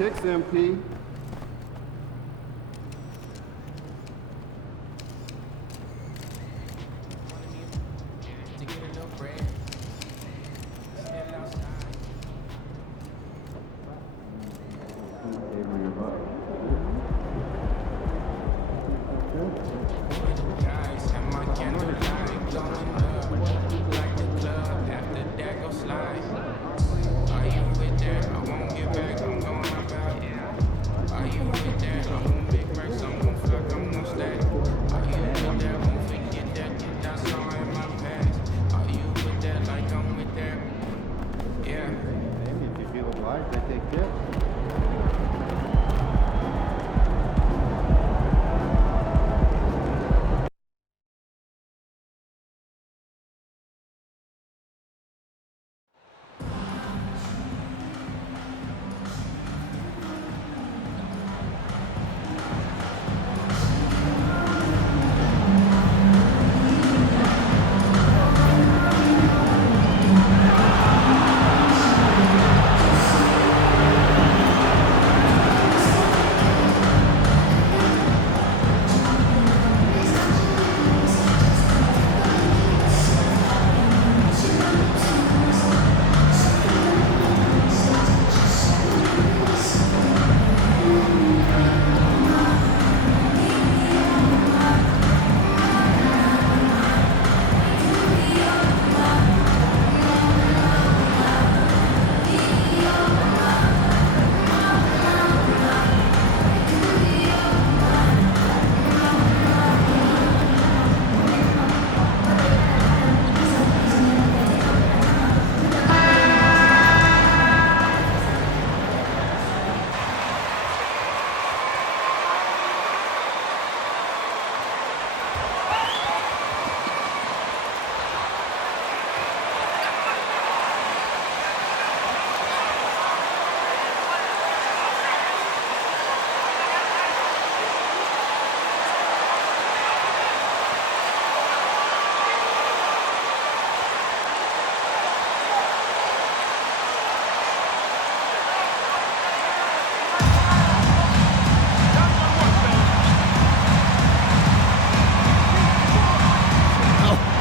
Kicks, MP.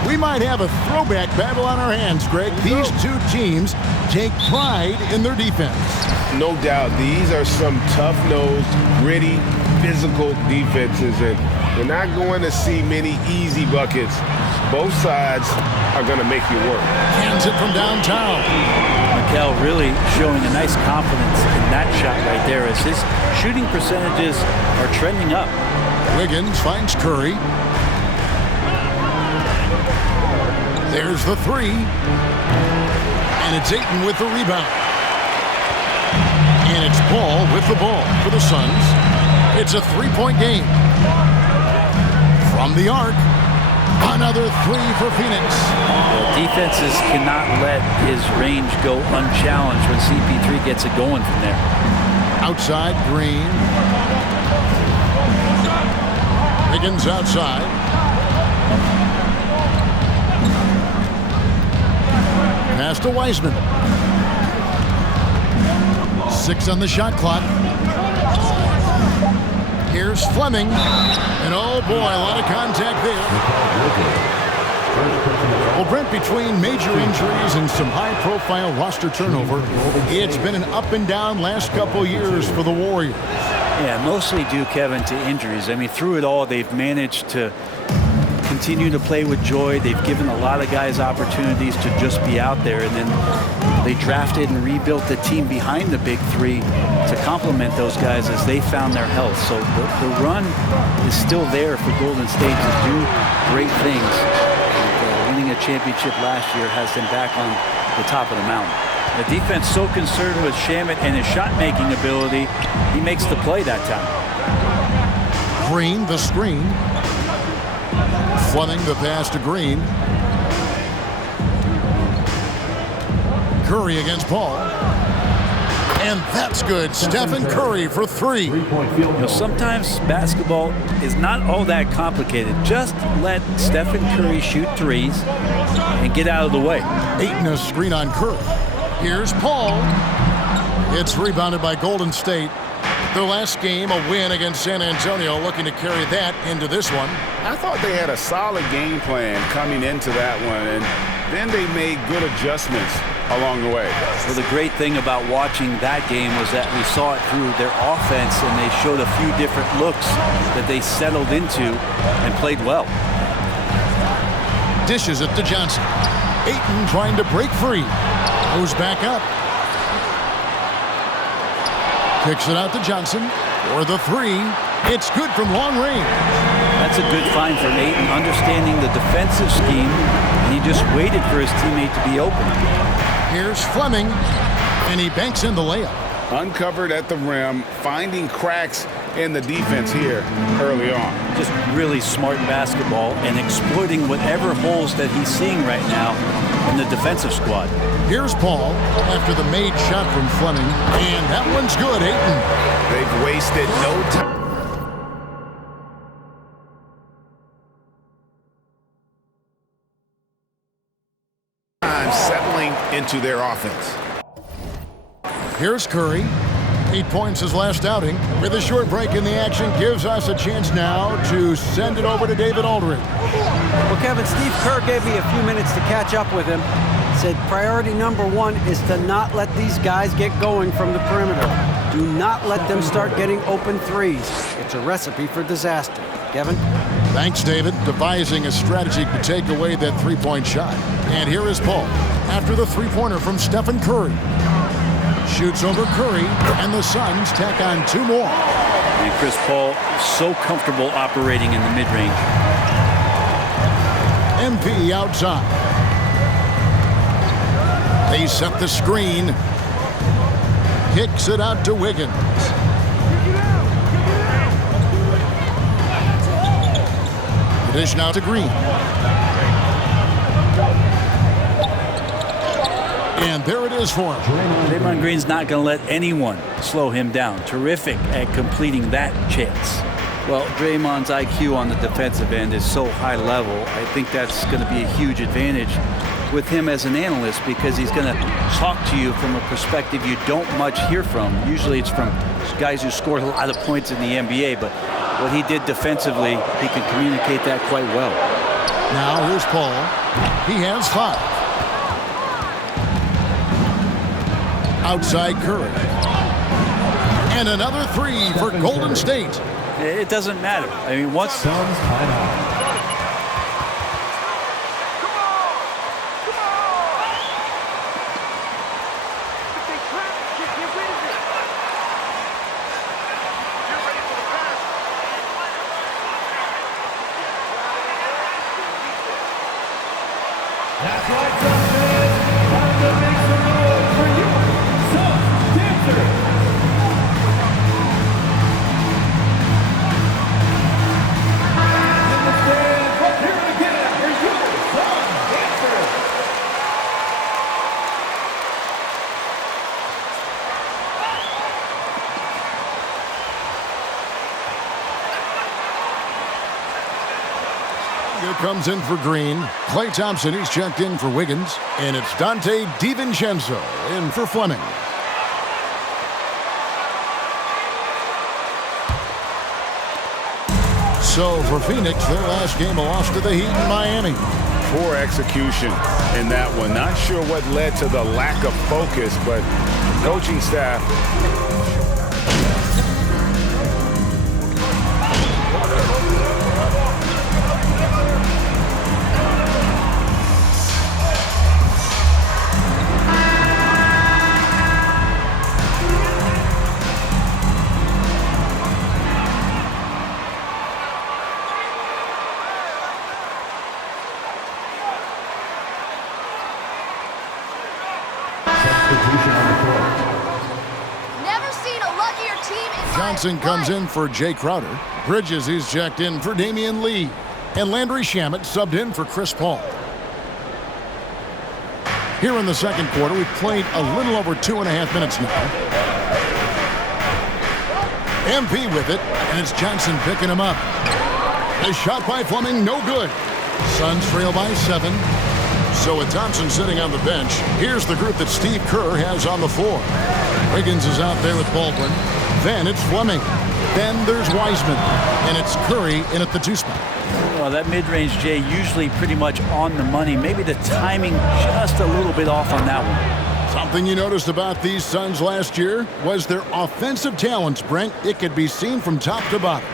We might have a throwback battle on our hands, Greg. These two teams take pride in their defense. No doubt, these are some tough-nosed, gritty, physical defenses, and we're not going to see many easy buckets. Both sides are going to make you work. Hands it from downtown. Mikel really showing a nice confidence in that shot right there as his shooting percentages are trending up. Wiggins finds Curry. There's the three. And it's Ayton with the rebound. And it's Paul with the ball for the Suns. It's a three-point game. From the arc, another three for Phoenix. Defenses cannot let his range go unchallenged when CP3 gets it going from there. Outside, Green. Wiggins outside. Pass to Wiseman. 6 on the shot clock. Here's Fleming. And oh boy, a lot of contact there. Well, Brent, between major injuries and some high-profile roster turnover, it's been an up and down last couple years for the Warriors. Yeah, mostly due, Kevin, to injuries. I mean, through it all, they've managed to continue to play with joy. They've given a lot of guys opportunities to just be out there, and then they drafted and rebuilt the team behind the big three to complement those guys as they found their health. So the run is still there for Golden State to do great things. And, winning a championship last year has them back on the top of the mountain. The defense so concerned with Shamet and his shot-making ability, he makes the play that time. Green, the screen. Fleming, the pass to Green. Curry against Paul. And that's good. Stephen Curry for three. Sometimes basketball is not all that complicated. Just let Stephen Curry shoot threes and get out of the way. Ayton a screen on Curry. Here's Paul. It's rebounded by Golden State. Their last game, a win against San Antonio, looking to carry that into this one. I thought they had a solid game plan coming into that one, and then they made good adjustments along the way. Well, the great thing about watching that game was that we saw it through their offense, and they showed a few different looks that they settled into and played well. Dishes it to Johnson. Ayton trying to break free. Goes back up. Kicks it out to Johnson for the three. It's good from long range. That's a good find from Ayton, understanding the defensive scheme, and he just waited for his teammate to be open. Here's Fleming, and he banks in the layup. Uncovered at the rim, finding cracks in the defense here early on. Just really smart basketball and exploiting whatever holes that he's seeing right now in the defensive squad. Here's Paul after the made shot from Fleming, and that one's good, Ayton. They've wasted no time. Settling into their offense. Here's Curry. 8 points his last outing. With a short break in the action, gives us a chance now to send it over to David Aldridge. Well, Kevin, Steve Kerr gave me a few minutes to catch up with him. Said priority number one is to not let these guys get going from the perimeter. Do not let them start getting open threes. It's a recipe for disaster. Kevin? Thanks, David. Devising a strategy to take away that three-point shot. And here is Paul after the three-pointer from Stephen Curry. Shoots over Curry, and the Suns tack on 2 more. And Chris Paul so comfortable operating in the mid-range. MP outside. They set the screen. Kicks it out to Wiggins. The dish now to Green. And there it is for him. Draymond Green's not going to let anyone slow him down. Terrific at completing that chance. Well, Draymond's IQ on the defensive end is so high level. I think that's going to be a huge advantage with him as an analyst, because he's going to talk to you from a perspective you don't much hear from. Usually it's from guys who scored a lot of points in the NBA, but what he did defensively, he can communicate that quite well. Now here's Paul. He has 5. Outside Curry. And another 3 for Golden State. It doesn't matter. I mean, once... Suns timeout. That's right, Suns fans. Time to make some noise for you, Suns dancers. In the stands, let's hear it again for you, Suns dancers. Here comes in for Green. Klay Thompson, he's checked in for Wiggins. And it's Dante DiVincenzo in for Fleming. So for Phoenix, their last game, a loss to the Heat in Miami. Poor execution in that one. Not sure what led to the lack of focus, but coaching staff. Johnson comes in for Jay Crowder. Bridges is checked in for Damian Lee. And Landry Shamet subbed in for Chris Paul. Here in the second quarter, we've played a little over 2.5 minutes now. MP with it, and it's Johnson picking him up. A shot by Fleming, no good. Suns trail by 7. So with Thompson sitting on the bench, here's the group that Steve Kerr has on the floor. Wiggins is out there with Baldwin. Then it's Fleming. Then there's Wiseman. And it's Curry in at the 2 spot. Well, that mid-range, Jay, usually pretty much on the money. Maybe the timing just a little bit off on that one. Something you noticed about these Suns last year was their offensive talents, Brent. It could be seen from top to bottom.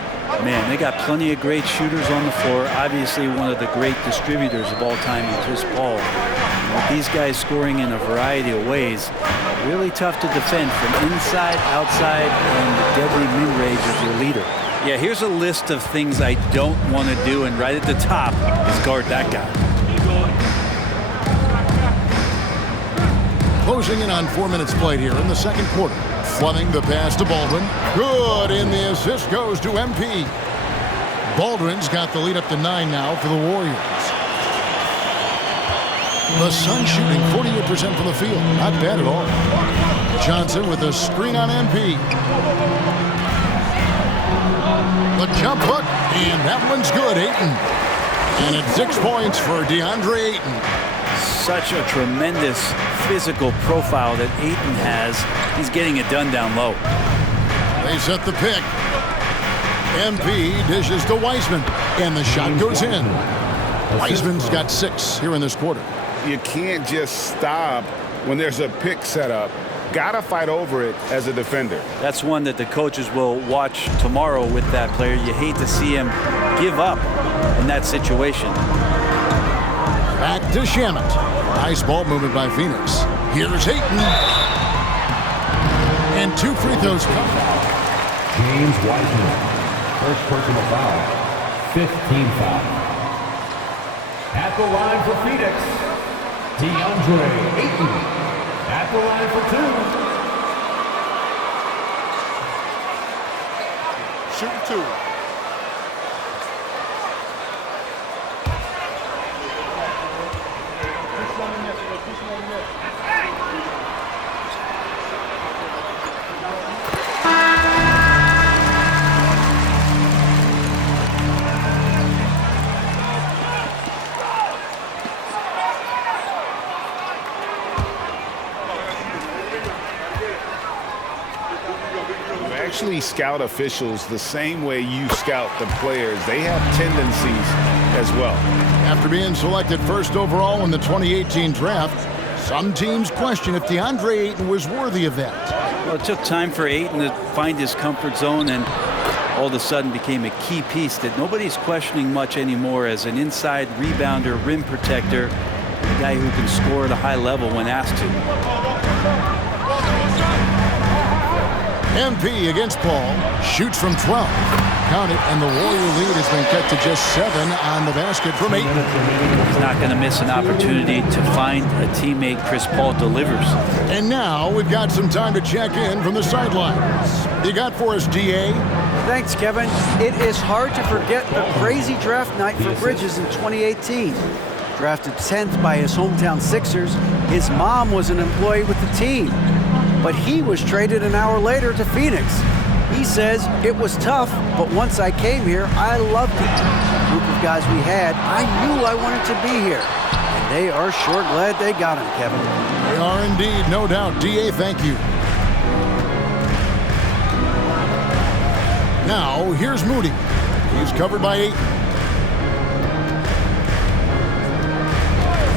Man, they got plenty of great shooters on the floor. Obviously, one of the great distributors of all time in Chris Paul. With these guys scoring in a variety of ways, really tough to defend from inside, outside, and the deadly mid-range of your leader. Yeah, here's a list of things I don't want to do, and right at the top is guard that guy. Closing in on 4 minutes played here in the second quarter. Fleming the pass to Baldwin. Good, and the assist goes to MP. Baldwin's got the lead up to 9 now for the Warriors. The Suns shooting 48% from the field. Not bad at all. Johnson with a screen on MP. The jump hook, and that one's good, Ayton. And it's 6 points for DeAndre Ayton. Such a tremendous physical profile that Ayton has. He's getting it done down low. They set the pick. MP dishes to Wiseman, and the shot goes in. Wiseman's got 6 here in this quarter. You can't just stop when there's a pick set up. Gotta fight over it as a defender. That's one that the coaches will watch tomorrow with that player. You hate to see him give up in that situation. Back to Shamet. Nice ball movement by Phoenix. Here's Ayton. And 2 free throws come. James Wiseman, first personal foul, 15 foul. At the line for Phoenix, DeAndre Ayton. At the line for 2. Shoot 2. Actually scout officials the same way you scout the players. They have tendencies as well. After being selected first overall in the 2018 draft, some teams question if DeAndre Ayton was worthy of that. Well, it took time for Ayton to find his comfort zone, and all of a sudden became a key piece that nobody's questioning much anymore as an inside rebounder, rim protector, a guy who can score at a high level when asked to. MP against Paul. Shoots from 12. Count it, and the Warrior lead has been cut to just 7 on the basket from Ayton. He's not going to miss an opportunity to find a teammate. Chris Paul delivers. And now we've got some time to check in from the sidelines. You got for us, DA? Thanks, Kevin. It is hard to forget the crazy draft night for Bridges in 2018. Drafted 10th by his hometown Sixers, his mom was an employee with the team. But he was traded an hour later to Phoenix. He says, it was tough, but once I came here, I loved it. The group of guys we had, I knew I wanted to be here. And they are sure glad they got him, Kevin. They are indeed, no doubt. DA, thank you. Now, here's Moody. He's covered by 8.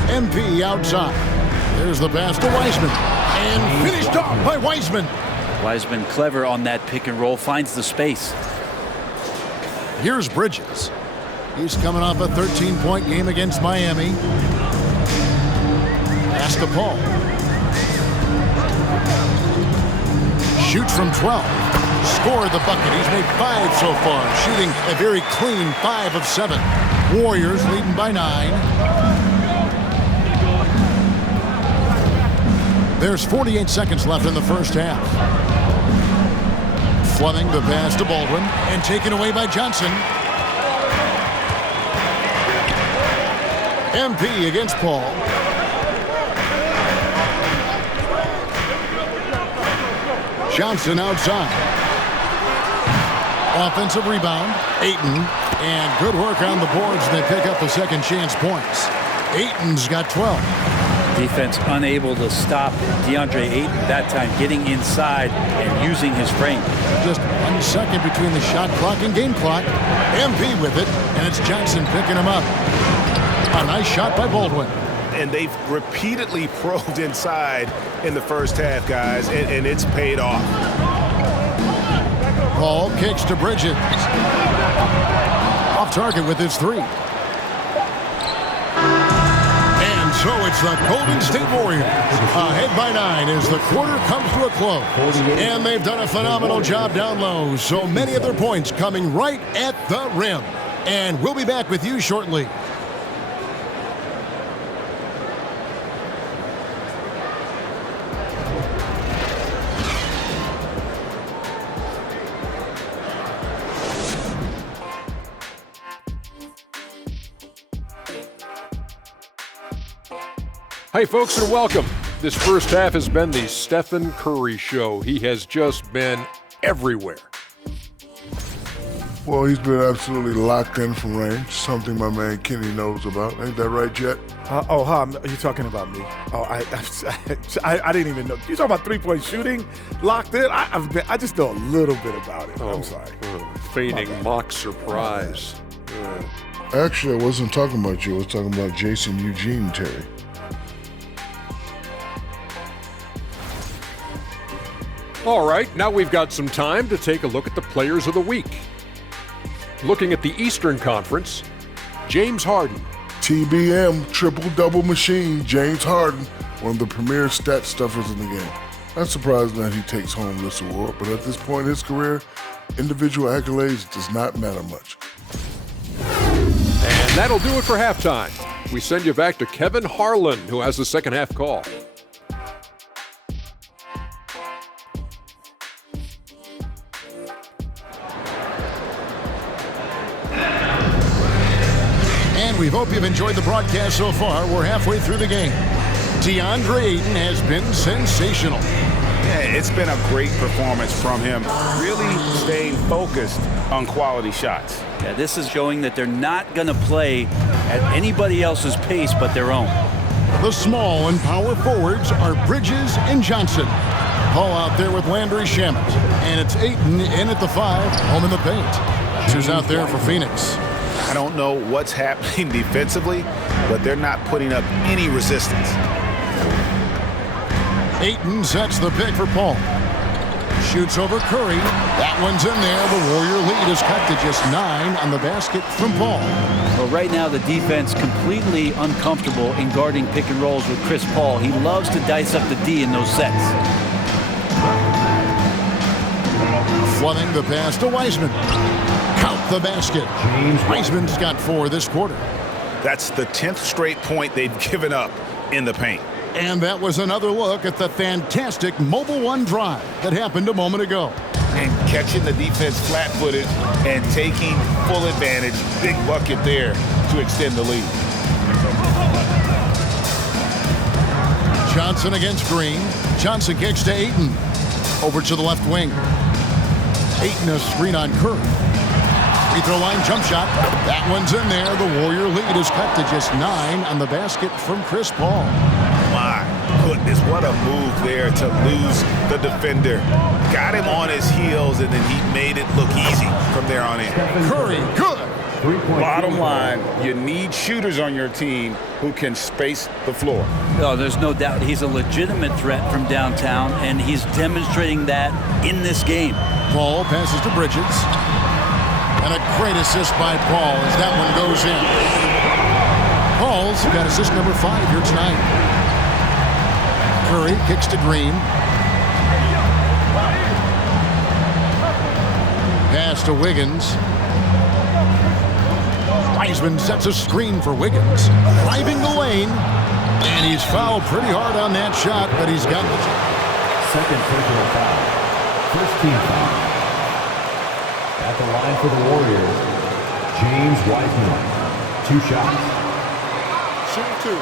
MP outside. There's the pass to Wiseman. And finished off by Wiseman. Wiseman clever on that pick and roll, finds the space. Here's Bridges. He's coming off a 13-point game against Miami. Pass to Paul. Shoots from 12. Scored the bucket. He's made 5 so far, shooting a very clean 5 of 7. Warriors leading by 9. There's 48 seconds left in the first half. Fleming the pass to Baldwin and taken away by Johnson. MP against Paul. Johnson outside. Offensive rebound. Ayton. And good work on the boards. They pick up the second chance points. Ayton's got 12. Defense unable to stop DeAndre Ayton that time, getting inside and using his frame. Just 1 second between the shot clock and game clock. MP with it, and it's Johnson picking him up. A nice shot by Baldwin. And they've repeatedly probed inside in the first half, guys, and it's paid off. Paul kicks to Bridges. Off target with his three. And so it's the Golden State Warriors ahead by 9 as the quarter comes to a close. And they've done a phenomenal job down low. So many of their points coming right at the rim. And we'll be back with you shortly. Hey folks, and welcome. This first half has been the Stephen Curry show. He has just been everywhere. Well, he's been absolutely locked in from range, something my man Kenny knows about. Ain't that right, Jet? Hi, are you talking about me? Oh, I didn't even know. You talking about three-point shooting, locked in? I just know a little bit about it. I'm sorry. Feigning mock surprise. Actually, I wasn't talking about you. I was talking about Jason Eugene Terry. All right, now we've got some time to take a look at the players of the week. Looking at the Eastern Conference, James Harden. TBM, triple-double machine, James Harden, one of the premier stat stuffers in the game. Not surprising that he takes home this award, but at this point in his career, individual accolades does not matter much. And that'll do it for halftime. We send you back to Kevin Harlan, who has the second half call. We hope you've enjoyed the broadcast so far. We're halfway through the game. DeAndre Ayton has been sensational. Yeah, it's been a great performance from him. Really staying focused on quality shots. Yeah, this is showing that they're not going to play at anybody else's pace but their own. The small and power forwards are Bridges and Johnson. Paul out there with Landry Shamet. And it's Ayton in at the 5, home in the paint. Who's out there for Phoenix? I don't know what's happening defensively, but they're not putting up any resistance. Ayton sets the pick for Paul. Shoots over Curry. That one's in there. The Warrior lead is cut to just 9 on the basket from Paul. Well, right now the defense completely uncomfortable in guarding pick and rolls with Chris Paul. He loves to dice up the D in those sets. Fleming the pass to Wiseman. Count the basket. Wiseman's got 4 this quarter. That's the 10th straight point they've given up in the paint. And that was another look at the fantastic Mobile One drive that happened a moment ago. And catching the defense flat-footed and taking full advantage. Big bucket there to extend the lead. Johnson against Green. Johnson kicks to Ayton. Over to the left wing. Ayton a screen on Curry. Free throw line jump shot. That one's in there. The Warrior lead is cut to just 9 on the basket from Chris Paul. My goodness, what a move there to lose the defender. Got him on his heels, and then he made it look easy from there on in. Curry, good. Bottom line, you need shooters on your team who can space the floor. Oh, there's no doubt he's a legitimate threat from downtown, and he's demonstrating that in this game. Paul passes to Bridges. And a great assist by Paul as that one goes in. Paul's got assist number 5 here tonight. Curry kicks to Green. Pass to Wiggins. Wiseman sets a screen for Wiggins. Driving the lane. And he's fouled pretty hard on that shot, but he's got it. Second personal foul. First team foul. At the line for the Warriors, James Wiseman. 2 shots. Shoot 2.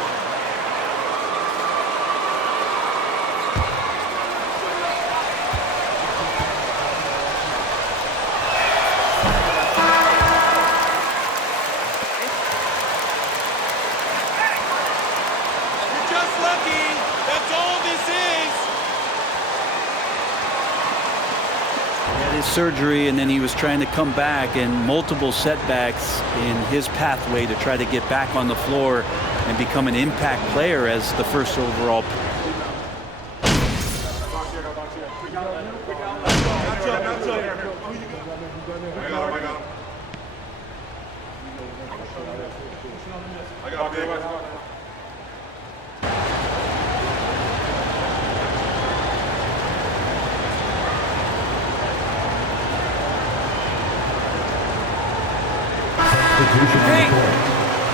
Surgery, and then he was trying to come back, and multiple setbacks in his pathway to try to get back on the floor and become an impact player as the first overall.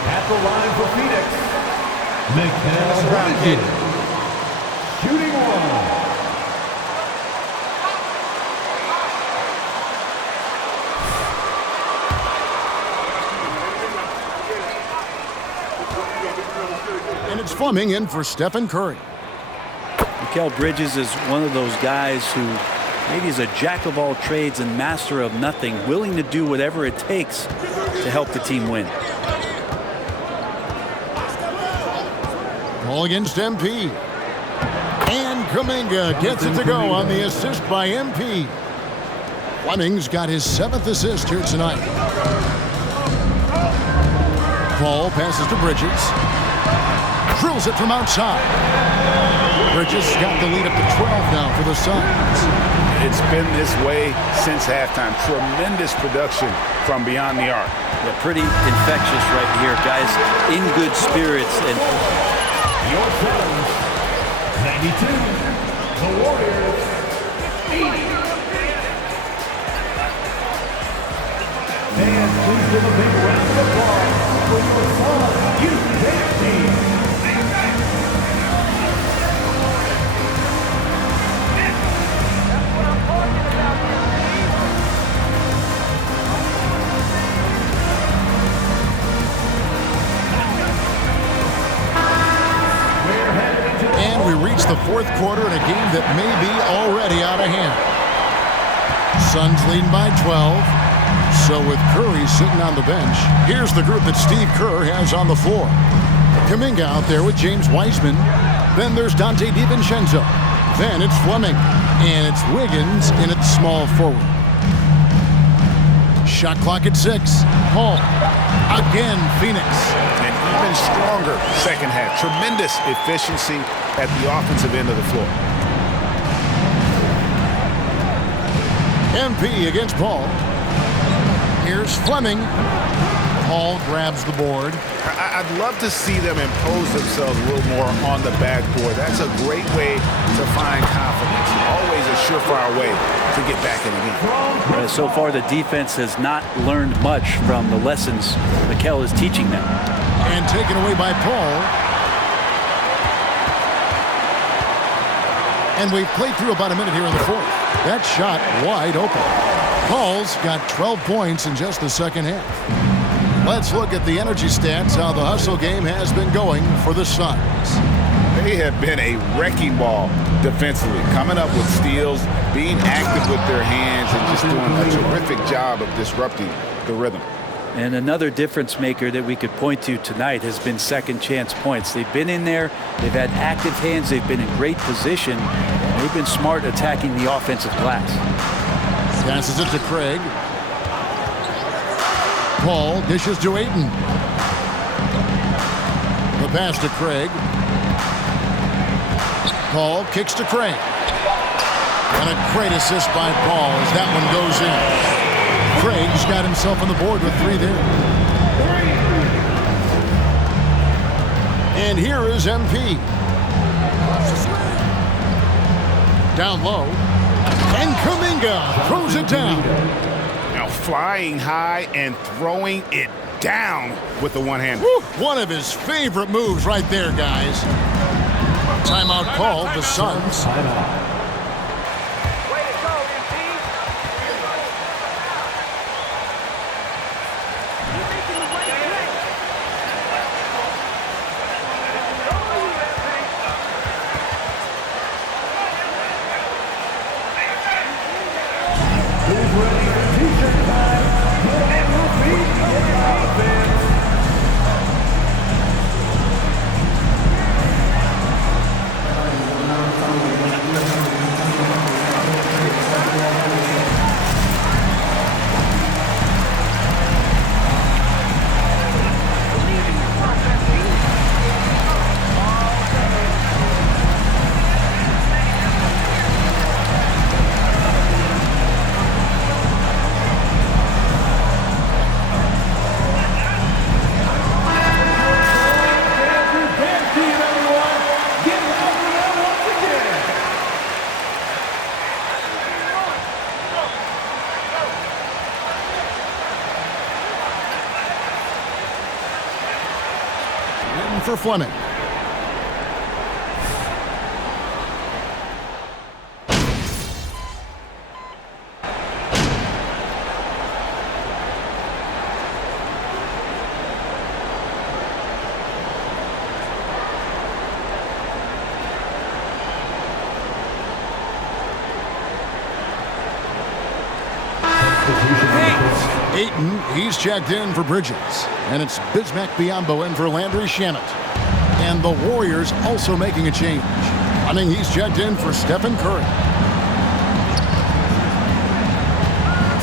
At the line for Phoenix, MyCareer. Shooting 1. And it's Fleming in for Stephen Curry. Mikal Bridges is one of those guys who maybe is a jack of all trades and master of nothing, willing to do whatever it takes to help the team win. Ball against MP. And Kuminga gets it to go on the assist by MP. Fleming's got his 7th assist here tonight. Paul passes to Bridges. Drills it from outside. Bridges got the lead up to 12 now for the Suns. It's been this way since halftime. Tremendous production from beyond the arc. Yeah, pretty infectious right here, guys. In good spirits. And Your challenge, 92. The Warriors, 80. And please give a big round of applause for your Suns youth team. And we reach the 4th quarter in a game that may be already out of hand. Suns leading by 12. So with Curry sitting on the bench, here's the group that Steve Kerr has on the floor. Kuminga out there with James Wiseman. Then there's Dante DiVincenzo. Then it's Fleming. And it's Wiggins in at small forward. Shot clock at 6. Hall. Again, Phoenix. An even stronger second half. Tremendous efficiency at the offensive end of the floor. MP against Paul. Here's Fleming. Paul grabs the board. I'd love to see them impose themselves a little more on the backboard. That's a great way to find confidence. Always a surefire way to get back in the game. so far, the defense has not learned much from the lessons Mikal is teaching them. And taken away by Paul. And we've played through about a minute here in the 4th. That shot wide open. Paul's got 12 points in just the second half. Let's look at the energy stats, how the hustle game has been going for the Suns. They have been a wrecking ball defensively, coming up with steals, being active with their hands, and just doing a terrific job of disrupting the rhythm. And another difference maker that we could point to tonight has been second chance points. They've been in there, they've had active hands, they've been in great position, and they've been smart attacking the offensive glass. Passes it to Craig. Paul dishes to Ayton. The pass to Craig. Paul kicks to Craig. And a great assist by Paul as that one goes in. Craig's got himself on the board with 3 there. And here is MP. Down low. And Kuminga throws it down. Now flying high and throwing it down with the one hand. One of his favorite moves right there, guys. Timeout called, the Suns. In for Fleming. Ayton, he's checked in for Bridges. And it's Bismack Biyombo in for Landry Shamet. And the Warriors also making a change. I mean, he's checked in for Stephen Curry.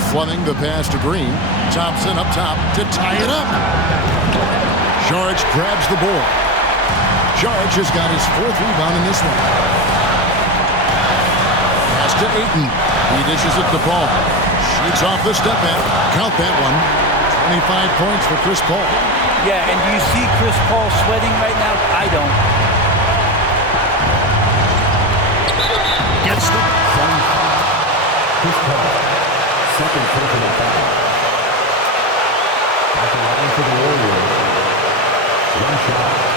Fleming the pass to Green. Thompson up top to tie it up. Saric grabs the board. Saric has got his 4th rebound in this one. Pass to Ayton. He dishes it to Paul. Shoots off the step back. Count that one. 25 points for Chris Paul. Yeah, and do you see Chris Paul sweating right now? I don't. Gets the... Chris Paul, second personal foul. At the line for the Warriors. One shot.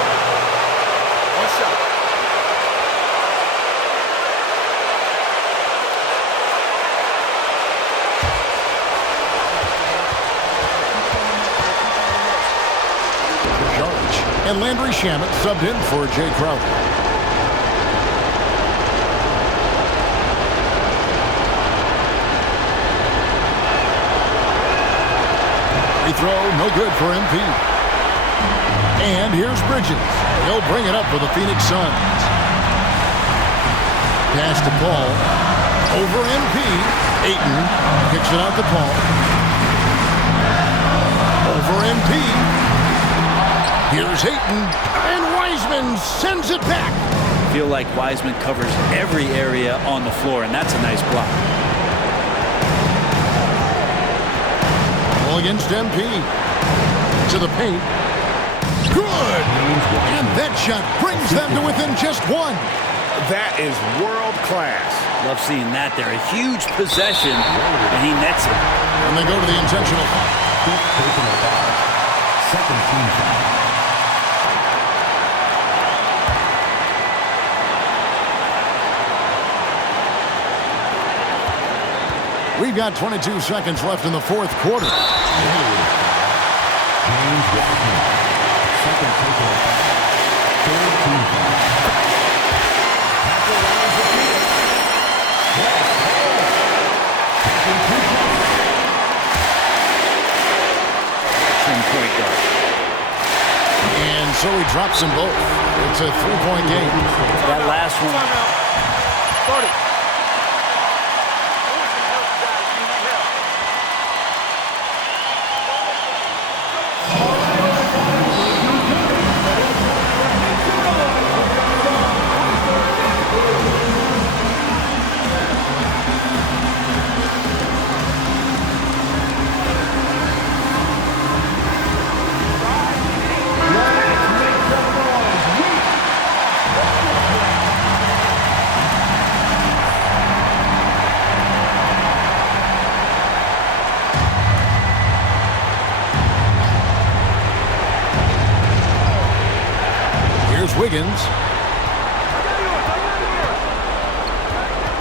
And Landry Shamet subbed in for Jay Crowder. Free throw, no good for MP. And here's Bridges. He'll bring it up for the Phoenix Suns. Pass to Paul. Over MP. Ayton kicks it out to Paul. Over MP. Here's Ayton, and Wiseman sends it back. I feel like Wiseman covers every area on the floor, and that's a nice block. Ball against MP. To the paint. Good! And that shot brings them to within just one. That is world class. Love seeing that there. A huge possession, and he nets it. And they go to the intentional. Second team foul. We've got 22 seconds left in the 4th quarter. James Wiseman, second personal foul. Third team foul. At the line for Phoenix. Point guard. And so he drops them both. It's a 3-point game. That last one. Wiggins.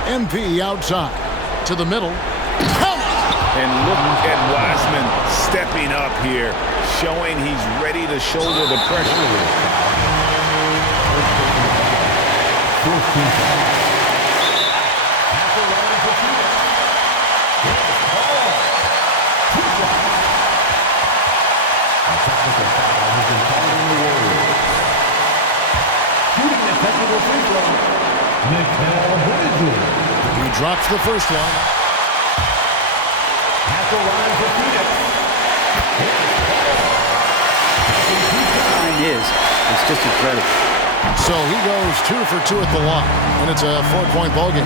MP outside. To the middle. And look at Wiseman stepping up here, showing he's ready to shoulder the pressure. He drops the first one. At the line for Phoenix. Line is. It's just incredible. So he goes 2 for 2 at the line, and it's a 4-point ball game.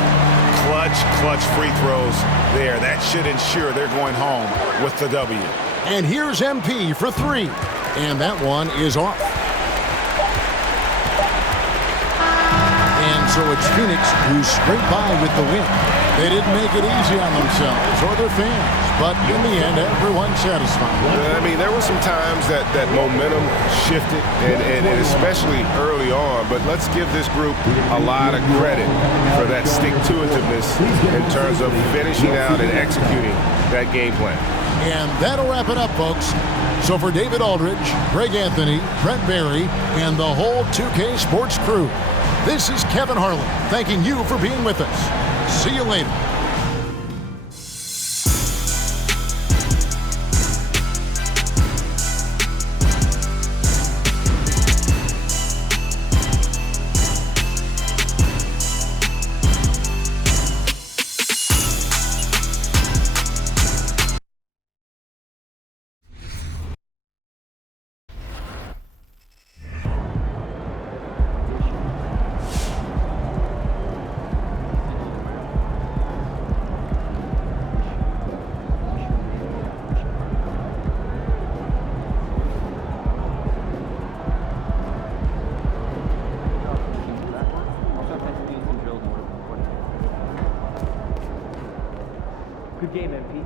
Clutch free throws there. That should ensure they're going home with the W. And here's MP for 3, and that one is off. And so it's Phoenix who's straight by with the win. They didn't make it easy on themselves or their fans, but in the end, everyone's satisfied. I mean, there were some times that momentum shifted, and especially early on, but let's give this group a lot of credit for that stick-to-itiveness in terms of finishing out and executing that game plan. And that'll wrap it up, folks. So for David Aldridge, Greg Anthony, Brent Barry, and the whole 2K Sports crew, this is Kevin Harlan thanking you for being with us. See you later. Good game, MP.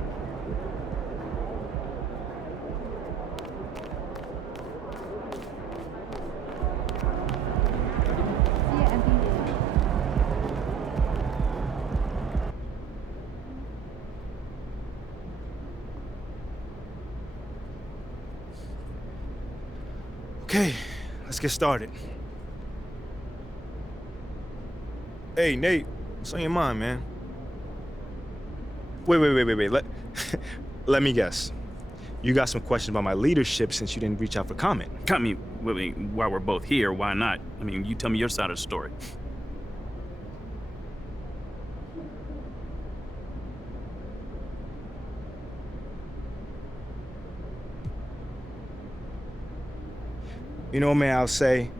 Yeah, MP. Okay, let's get started. Hey, Nate, what's on your mind, man? Wait. Let me guess. You got some questions about my leadership since you didn't reach out for comment. I mean, while we're both here, why not? I mean, you tell me your side of the story. You know, man, I'll say,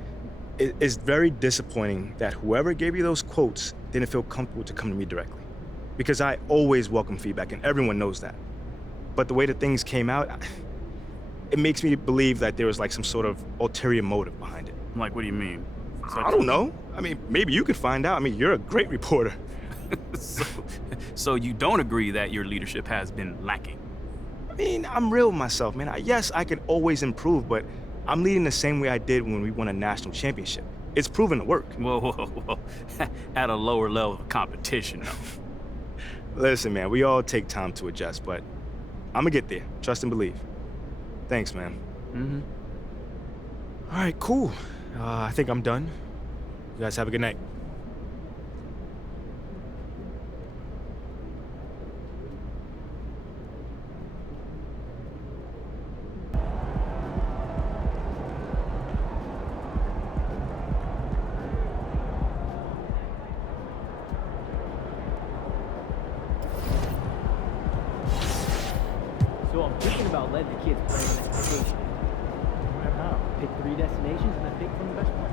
it's very disappointing that whoever gave you those quotes didn't feel comfortable to come to me directly. Because I always welcome feedback, and everyone knows that. But the way that things came out, it makes me believe that there was like some sort of ulterior motive behind it. Like, what do you mean? I don't know. I mean, maybe you could find out. I mean, you're a great reporter. So you don't agree that your leadership has been lacking? I mean, I'm real with myself, man. Yes, I can always improve, but I'm leading the same way I did when we won a national championship. It's proven to work. Whoa. At a lower level of competition, though. Listen, man, we all take time to adjust, but I'm gonna get there. Trust and believe. Thanks, man. Mm-hmm. All right, cool. I think I'm done. You guys have a good night. So I'm thinking about letting the kids plan the next vacation. Pick 3 destinations and then pick from the best one.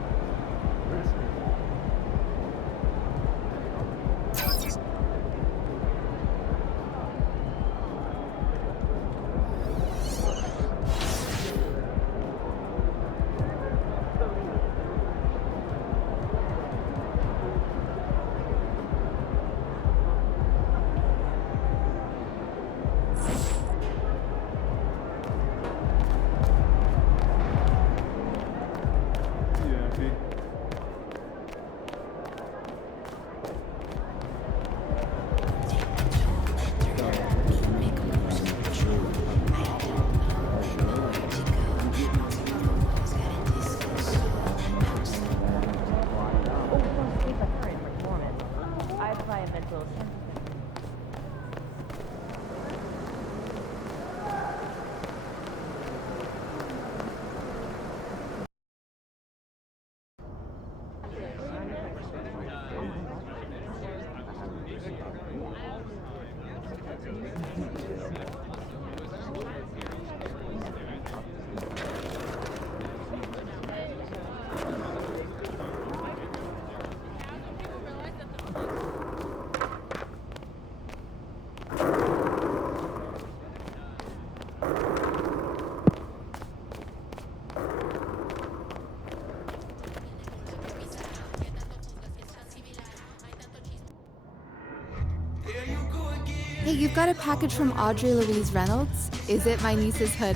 Hey, you've got a package from Audrey Louise Reynolds. Is it my niece's hood?